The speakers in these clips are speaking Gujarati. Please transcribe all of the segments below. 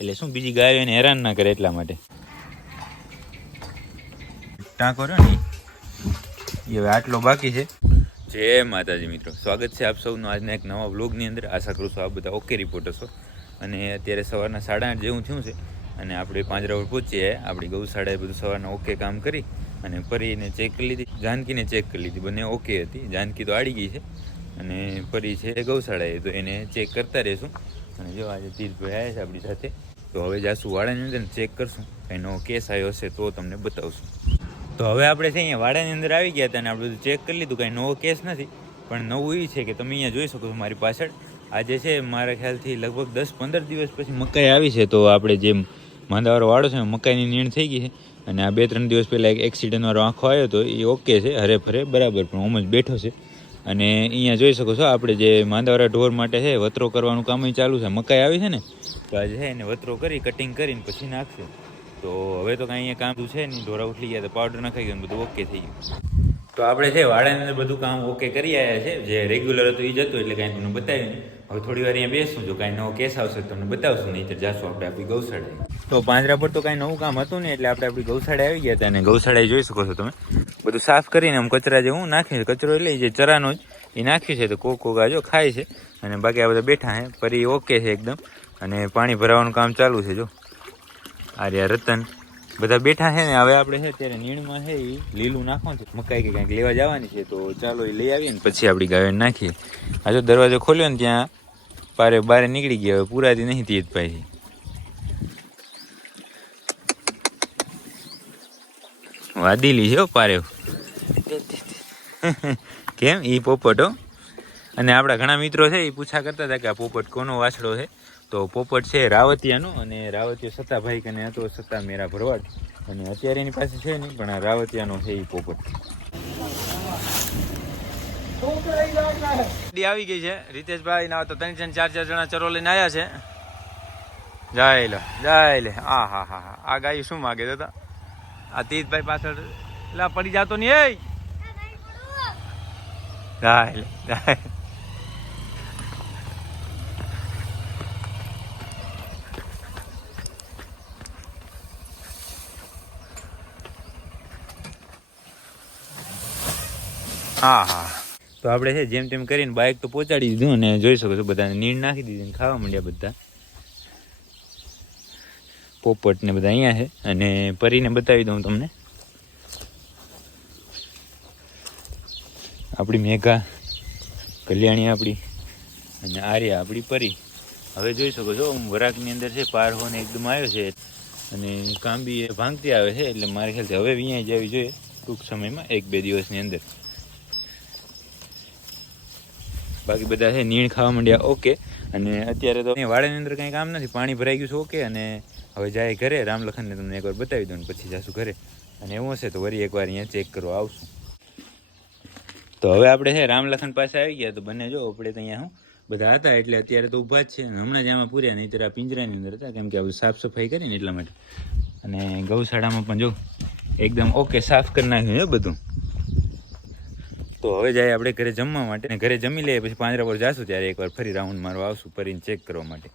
એટલે શું બીજી ગાયો એને હેરાન ના કરે એટલા માટે. ટાંકો રહ્યો ને એ હવે આટલો બાકી છે. જય માતાજી મિત્રો, સ્વાગત છે આપ સૌનું આજના એક નવા વ્લોગની અંદર. આશા કરું છું આપ બધા ઓકે રિપોર્ટ હશો. અને અત્યારે સવારના 8:30 જેવું થયું છે અને આપણે પાંજરા પર પહોંચીએ. આપણી ગૌશાળાએ બધું સવારના ઓકે કામ કરી અને પરીને ચેક કરી લીધી, જાનકીને ચેક કરી લીધી, બંને ઓકે હતી. જાનકી તો આડી ગઈ છે અને પરી છે ગૌશાળાએ, તો એને ચેક કરતા રહીશું. અને જો આજે તીર્થભાઈ આવ્યા છે આપણી સાથે, તો હવે જાશું વાડાની અંદર ચેક કરશું. કંઈ નવો કેસ આવ્યો હશે તો તમને બતાવશું. તો હવે આપણે છે અહીંયા વાડાની અંદર આવી ગયા હતા અને આપણે બધું ચેક કરી લીધું. કાંઈ નવો કેસ નથી, પણ નવું એ છે કે તમે અહીંયા જોઈ શકો છો મારી પાછળ. આજે છે મારા ખ્યાલથી લગભગ 10-15 દિવસ પછી મકાઈ આવી છે. તો આપણે જે માંદાવાળો વાડો છે મકાઈની નીણ થઈ ગઈ છે. અને આ 2-3 દિવસ પહેલાં એક એક્સિડન્ટવાળો આંખો આવ્યો હતો, એ ઓકે છે, હરે ફરે બરાબર, પણ ઓમ જ બેઠો છે. અને અહીંયા જોઈ શકો છો આપણે જે માંદાવાળા ઢોર માટે છે વતરો કરવાનું કામ ચાલુ છે. મકાઈ આવી છે ને, તો આજે છે એને વતરો કરી કટિંગ કરીને પછી નાખશે. તો હવે તો કાંઈ અહીંયા કામ છે નહીં, ઢોરા ઉઠલી ગયા તો પાવડર નખાઈ ગયો, બધું ઓકે થઈ ગયું. તો આપણે છે વાડાની અંદર બધું કામ ઓકે કરી આવ્યા છે. જે રેગ્યુલર હતું એ જ હતું, એટલે કાંઈ તમને બતાવ્યું નહીં. હવે થોડી વાર અહીંયા બેસું, જો કાંઈ નવો કેસ આવશે તો તમને બતાવશું, નહીં તો જાશું આપણે આપણી ગૌશાળાએ. તો પાંજરા પર તો કાંઈ નવું કામ હતું નહીં, એટલે આપણે આપણી ગૌશાળાએ આવી ગયા હતા. અને ગૌશાળાએ જોઈ શકો છો તમે બધું સાફ કરીને આમ કચરા જે હું નાખ્યું છે, કચરો એટલે જે ચરાનો જ એ નાખ્યું છે. તો કોક આજો ખાય છે અને બાકી આ બધા બેઠા છે. ફરી ઓકે છે એકદમ. અને પાણી ભરાવાનું કામ ચાલુ છે. જો આર્યા રતન બધા બેઠા છે ને. હવે આપણે છે અત્યારે નીણમાં છે એ લીલું નાખવાનું છે, મકાઈ કે કંઈક લેવા જવાની છે. તો ચાલો એ લઈ આવીએ ને પછી આપણી ગાયો નાખીએ. આ જો દરવાજો ખોલ્યો ને ત્યાં બારે નીકળી ગયા. હવે પૂરાતી નહીં તીર્થભાઈ. વાદીલી છે પારે કેમ એ પોપટો. અને આપણા ઘણા મિત્રો છે એ પૂછા કરતા હતા કે આ પોપટ કોનો વાછડો છે. તો પોપટ છે રાવતિયાનો, અને રાવતિયો સત્તાભાઈ કને હતો, સત્તા મેરા ભરવાડ. અને અત્યારે એની પાસે છે નહીં, પણ આ રાવતિયાનો છે એ પોપટ. આવી ગઈ છે રીતેશભાઈ ના, તો 3-4 જણા ચરો લઈને આવ્યા છે. જાય લે હા હા હા હા. આ ગાય શું માગે હતા આ તીર્થભાઈ પાછળ, એટલે પડી જાતો નહીં. જાય લે જાય. હા હા. તો આપણે છે જેમ તેમ કરીને બાઇક તો પહોંચાડી દીધું. અને જોઈ શકો છો બધાને નીણ નાખી દીધી, ખાવા માંડ્યા બધા. પોપટ ને બધા અહીંયા છે. અને પરીને બતાવી દઉં તમને. આપણી મેઘા કલ્યાણી આપણી, અને આર્યા આપણી પરી. હવે જોઈ શકો છો વરાકની અંદર છે પારહો ને એકદમ આવ્યો છે. અને કાંબી એ ભાંગતી આવે છે. એટલે મારા ખ્યાલથી હવે અહીંયા જ આવી જોઈએ ટૂંક સમયમાં, 1-2 દિવસની અંદર. બાકી બધા છે નીણ ખાવા માંડ્યા ઓકે. અને અત્યારે તો વાડાની અંદર કંઈ કામ નથી, પાણી ભરાઈ ગયું છે ઓકે. અને હવે જાય ઘરે. રામલખનને તમને એકવાર બતાવી દઉં ને પછી જાશું ઘરે. અને એવું હશે તો વળી એકવાર અહીંયા ચેક કરવા આવશું. તો હવે આપણે છે રામલખન પાસે આવી ગયા. તો બંને જો આપણે તો અહીંયા બધા હતા, એટલે અત્યારે તો ઊભા જ છે. હમણાં જ આમાં પૂર્યા, નહીં તો આ પિંજરાની અંદર હતા, કેમ કે આ સાફ સફાઈ કરીને એટલા માટે. અને ગૌશાળામાં પણ જો એકદમ ઓકે સાફ કરી નાખ્યું છે બધું. તો હવે જાય આપણે ઘરે જમવા માટે. અને ઘરે જમી લઈએ પછી પાંજરા પર જાશું, ત્યારે એકવાર ફરી રાઉન્ડ મારવા આવશું પરીને ચેક કરવા માટે.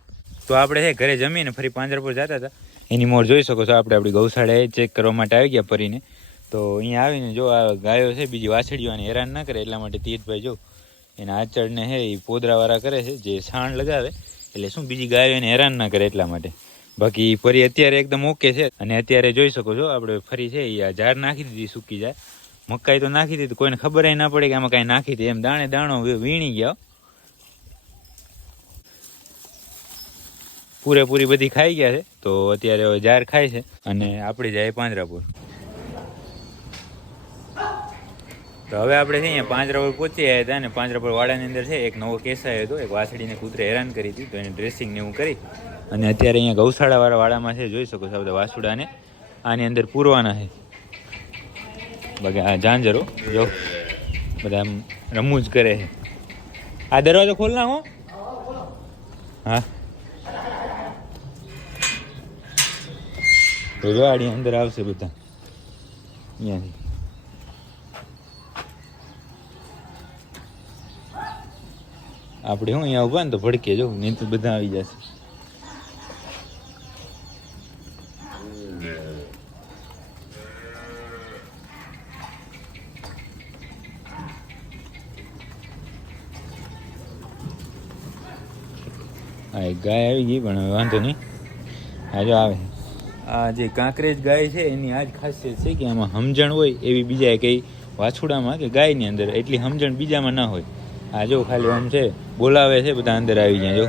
તો આપણે છે ઘરે જમીને ફરી પાંજરા પર જતા હતા. એની મોર જોઈ શકો છો આપણે આપણી ગૌશાળાએ ચેક કરવા માટે આવી ગયા પરીને. તો અહીંયા આવીને જો આ ગાયો છે બીજી વાછડીઓને હેરાન ના કરે એટલા માટે તીર્થભાઈ જો એના આચળને છે એ પોદરાવાળા કરે છે, જે છાણ લગાવે એટલે શું બીજી ગાયો એને હેરાન ના કરે એટલા માટે. બાકી પરી અત્યારે એકદમ ઓકે છે. અને અત્યારે જોઈ શકો છો આપણે ફરી છે એ આ ઝાડ નાખી દીધી, સૂકી જાય. મકાઈ તો નાખી દીધી, કોઈને ખબર ના પડે કે આમાં કાંઈ નાખી હતી. એમ દાણે દાણો વીણી ગયા, પૂરેપૂરી બધી ખાઈ ગયા છે. તો અત્યારે હવે ઝાર ખાય છે. અને આપણે જાય પાંજરાપુર. તો હવે આપણે છે અહીંયા પાંજરાપુર પહોંચી આવ્યા હતા. અને પાંજરાપુર વાડાની અંદર છે એક નવો કેસ આવ્યો હતો. એક વાછડીને કૂતરે હેરાન કરી હતી, તો એને ડ્રેસિંગ ને એવું કરી. અને અત્યારે અહીંયા ગૌશાળાવાળા વાડામાં છે, જોઈ શકો છો બધા વાછડાને આની અંદર પૂરવાના છે. બાકી આ ઝાંઝરો જો બધા રમૂજ કરે છે. આ દરવાજો ખોલ નાખો. હા તો જો આડી અંદર આવશે બધા અહીંયાથી. આપણે હું અહીંયા ઉભા ને તો ભડકે જો, નહીં તો બધા આવી જશે. હા એક ગાય આવી ગઈ પણ હવે વાંધો નહીં. હા જો આવે. આ જે કાંકરેજ ગાય છે એની આ જ ખાસિયત છે કે આમાં સમજણ હોય એવી બીજા કંઈ વાછુડામાં કે ગાયની અંદર એટલી સમજણ બીજામાં ના હોય. આ જો ખાલી આમ છે બોલાવે છે બધા અંદર આવી ગયા જો.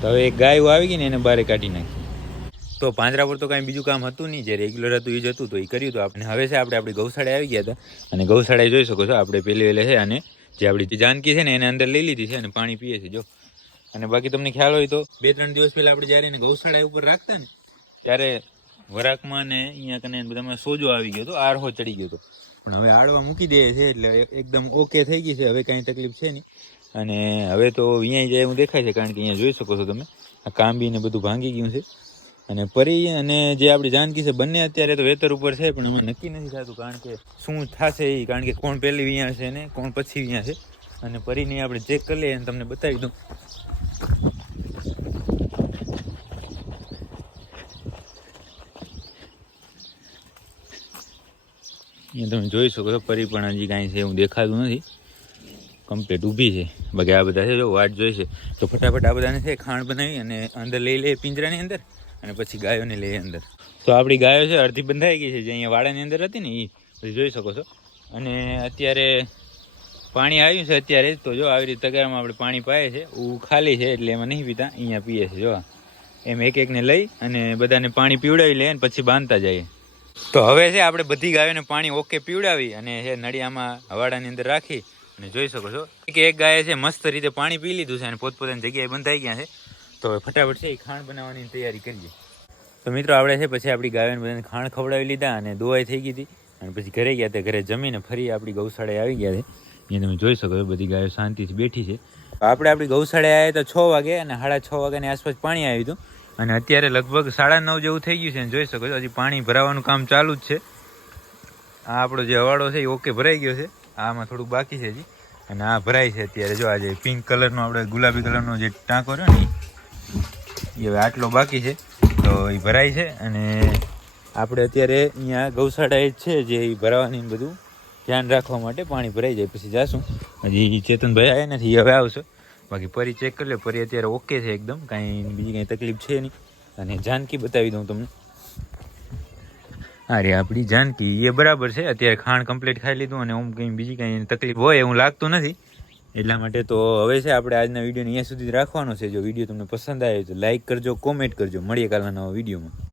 તો હવે એક ગાય આવી ગઈ ને એને બારે કાઢી નાખી. તો પાંજરા પર તો કાંઈ બીજું કામ હતું નહીં, જે રેગ્યુલર હતું એ જ હતું તો એ કર્યું હતું આપણે. હવે છે આપણે આપણી ગૌશાળાએ આવી ગયા હતા અને ગૌશાળાએ જોઈ શકો છો આપણે પેલી વેલે છે અને જે આપણી જાનકી છે ને એને અંદર લઈ લીધી છે અને પાણી પીએ છે જો. અને બાકી તમને ખ્યાલ હોય તો 2-3 દિવસ પહેલાં આપણે જ્યારે એને ગૌશાળા ઉપર રાખતા ને ત્યારે વરાકમાં ને અહીંયા કને બધામાં સોજો આવી ગયો હતો, આરહો ચડી ગયો હતો. પણ હવે આડવા મૂકી દે છે એટલે એકદમ ઓકે થઈ ગઈ છે, હવે કાંઈ તકલીફ છે નહીં. અને હવે તો અહીંયા જાય એવું દેખાય છે કારણ કે અહીંયા જોઈ શકો છો તમે આ કાંબી ને બધું ભાંગી ગયું છે. અને પરી અને જે આપણી જાનકી છે બંને અત્યારે તો વેતર ઉપર છે, પણ એમાં નક્કી નથી થતું કારણ કે શું થશે એ, કારણ કે કોણ પહેલી વિયા છે ને કોણ પછી વિયા છે. અને પરીને આપણે ચેક કરી લઈએ અને તમને બતાવી દઉં. અહીંયા તમે જોઈ શકો છો પરી પણ હજી કાંઈ છે એવું દેખાતું નથી, કમ્પ્લીટ ઊભી છે. બાકી આ બધા છે જો વાટ જોઈ છે તો ફટાફટ આ બધાને છે ખાણ બનાવી અને અંદર લઈ લે પિંજરાની અંદર અને પછી ગાયોને લઈએ અંદર. તો આપણી ગાયો છે અડધી બંધાઈ ગઈ છે, જે અહીંયા વાડાની અંદર હતી ને એ બધી જોઈ શકો છો. અને અત્યારે પાણી આવ્યું છે અત્યારે તો જો આવી રીતે તગારામાં આપણે પાણી પાઈએ છે, ખાલી છે એટલે એમાં નહીં પીતા, અહીંયા પીએ છે જો. એમ એક એકને લઈ અને બધાને પાણી પીવડાવી લઈએ અને પછી બાંધતા જઈએ. તો હવે છે આપણે બધી ગાયોને પાણી ઓકે પીવડાવી અને છે નળિયામાં હવાડાની અંદર રાખી અને જોઈ શકો છો કે એક ગાયે છે મસ્ત રીતે પાણી પી લીધું છે અને પોતપોતાની જગ્યાએ બંધાઈ ગયા છે. તો ફટાફટ છે એ ખાણ બનાવવાની તૈયારી કરીએ. તો મિત્રો આપણે છે પછી આપણી ગાયોને બધાને ખાણ ખવડાવી લીધા અને દોવાઈ થઈ ગઈ હતી અને પછી ઘરે ગયા તે ઘરે જમીને ફરી આપણી ગૌશાળાએ આવી ગયા છે. અહીંયા તમે જોઈ શકો છો બધી ગાયો શાંતિથી બેઠી છે. આપણે આપણી ગૌશાળાએ આવ્યા તો 6 વાગે અને 6:30 વાગ્યાની આસપાસ પાણી આવ્યું હતું અને અત્યારે લગભગ 9:30 જેવું થઈ ગયું છે અને જોઈ શકો છો હજી પાણી ભરાવાનું કામ ચાલુ જ છે. આ આપણો જે હવાડો છે એ ઓકે ભરાઈ ગયો છે, આમાં થોડુંક બાકી છે હજી અને આ ભરાય છે અત્યારે. જો આજે પિંક કલરનો આપણે ગુલાબી કલરનો જે ટાંકો રહ્યો ને એ હવે આટલો બાકી છે તો એ ભરાય છે. અને આપણે અત્યારે અહીંયા ગૌશાળાએ જ છે જે એ ભરાવાની બધું ધ્યાન રાખવા માટે પાણી ભરાઈ જાય પછી જાશું. હજી ચેતનભાઈ આવ્યા નથી, હવે આવશે. બાકી પરી ચેક કરી લે, પરી અત્યારે ઓકે છે એકદમ, કાંઈ બીજી કાંઈ તકલીફ છે નહીં. અને જાનકી બતાવી દઉં તમને. અરે આપણી જાનકી એ બરાબર છે, અત્યારે ખાણ કમ્પ્લીટ ખાઈ લીધું અને આમ કંઈ બીજી કાંઈ તકલીફ હોય એવું લાગતું નથી. એટલા માટે તો હવે છે આપણે આજના વિડીયોને અહીંયા સુધી જ રાખવાનો છે. જો વિડીયો તમને પસંદ આવે તો લાઇક કરજો, કોમેન્ટ કરજો. મળીએ કાલના નવા વિડીયોમાં.